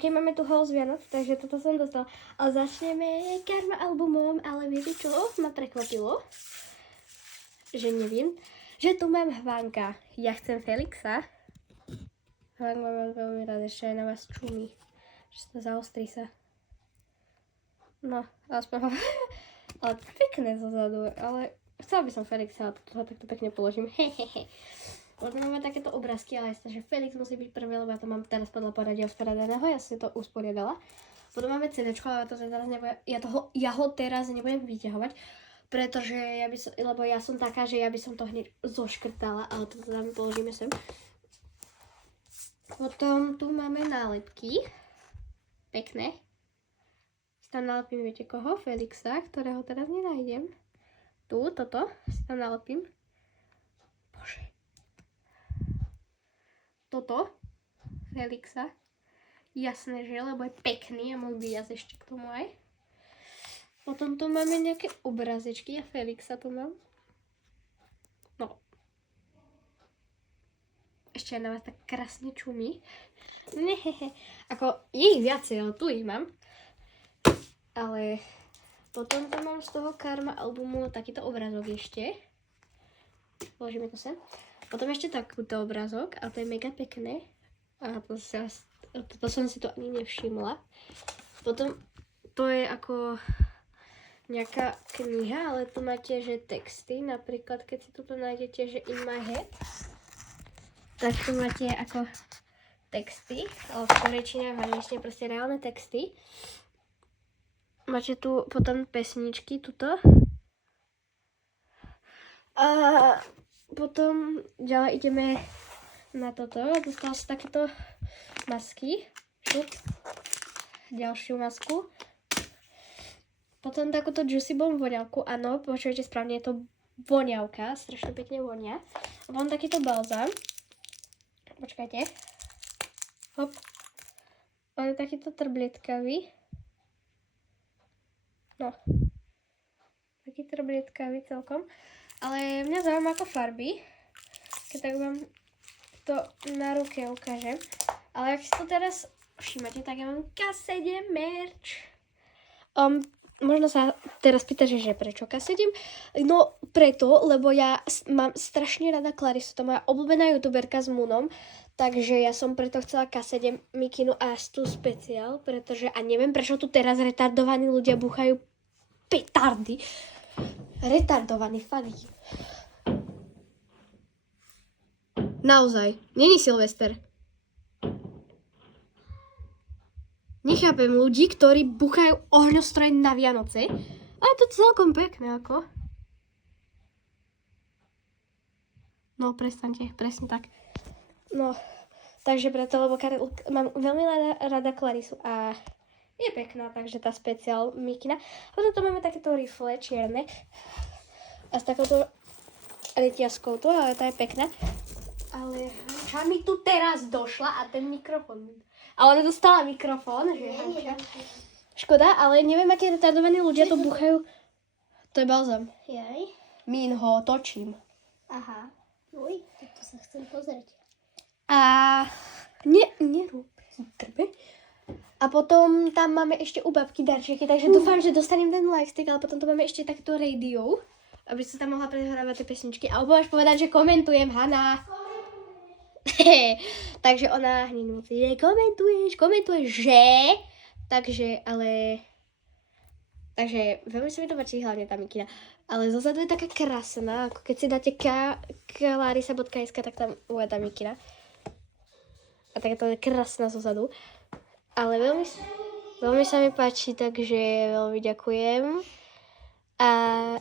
Ok, máme tu haul z Vianoc, takže toto som dostala. Ale začneme Karma albumom, ale viete čo ma prekvapilo? Že neviem. Že tu mám Hvánka. Ja chcem Felixa. Hvánk mám veľmi rád, ešte aj na vás čumí. Že sa zaostrí sa. No, aspoň ale pekné zozadu, ale chcela by som Felixa, a toho takto pekne položím. Hehehe. Potom máme takéto obrázky, ale jasne, že Felix musí byť prvý, lebo ja to mám teraz podľa poradia usporiadaného, ja si to usporiadala. Potom máme CD-čko, ale to teraz nebudem, ja ho teraz nebudem vyťahovať, pretože lebo ja som taká, že ja by som to hneď zoškrtala, ale to tam položíme sem. Potom tu máme nálepky, pekné. Si tam nalepím, viete koho? Felixa, ktorého teraz nenájdem. Tu, toto, si tam nalepím. Bože. Toto, Felixa, jasné, že, lebo je pekný a môj výjazd ešte k tomu aj. Potom tu máme nejaké obrazečky a Felixa tu mám. No. Ešte aj na vás tak krásne čumí. Nehehe. Ako, je ich viacej, ale tu ich mám. Ale potom tu mám z toho Karma albumu takýto obrazok ešte. Položíme to sem. Potom ešte takúto obrázok, a to je mega pekné. A to som si to ani nevšimla. Potom to je ako nejaká kniha, ale tu máte, že texty. Napríklad, keď si tuto nájdete, že In My Head, tak tu máte ako texty, ale v korejčine, v angličtine proste reálne texty. Máte tu potom pesničky, tuto. A potom ďalej ideme na toto. Dostala som takéto masky. Šup. Ďalšiu masku. Potom takúto Juicy Bomb voňavku. Áno, počujete správne, je to voňavka. Strašne pekne vonia. A potom takýto balzám. Počkajte. Hop. On je takýto trblietkavý. No. Taký trblietkavý celkom. Ale mňa zaujíma ako farby. Keď tak vám to na ruke ukážem. Ale ak si to teraz všímate, tak ja mám K7 merch. Možno sa teraz pýtate, že prečo K7? No preto, lebo ja mám strašne rada Clarisu. To moja obľúbená youtuberka s Moonom. Takže ja som preto chcela K7 mikinu Astu speciál. Pretože, a neviem prečo tu teraz retardovaní ľudia búchajú petardy. Retardovaný, fakt. Naozaj, není Silvester. Nechápem ľudí, ktorí buchajú ohňostroje na Vianoce. Ale to celkom pekné, ako. No, prestaňte, presne tak. No, takže preto, lebo mám veľmi rada Clarisu a je pekná, takže tá speciál mikina. Potom tu máme takéto rifle čierne. A s takouto reťazkou to, ale tá je pekná. Ale Hanča mi tu teraz došla a ten mikrofón. Ale ona dostala mikrofón, že Hanča. Škoda, ale neviem, aké retardovaní ľudia to buchajú. To je balzam. Jaj. Mín ho točím. Aha. Uj, to sa chcem pozrieť. A nerób. Trpe. A potom tam máme ešte u babky darčeky, takže dúfam, že dostanem ten lightstick, ale potom tu máme ešte takto radio, aby sa tam mohla prehrávať tie pesničky. A môžeš povedať, že komentujem, Hana. Takže ona hneď musí, komentuješ, že? Takže, ale... Takže veľmi sa mi to páči, hlavne tá mikina. Ale zozadu je taká krásna, ako keď si dáte klarisa.sk, tak tam bude tá mikina. A tak to je krásna zozadu. Ale veľmi sa mi páči, takže veľmi ďakujem. A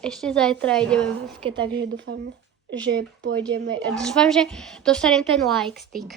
ešte zajtra ideme v takže dúfam, že pôjdeme. Dúfam, že dostanem ten like stick.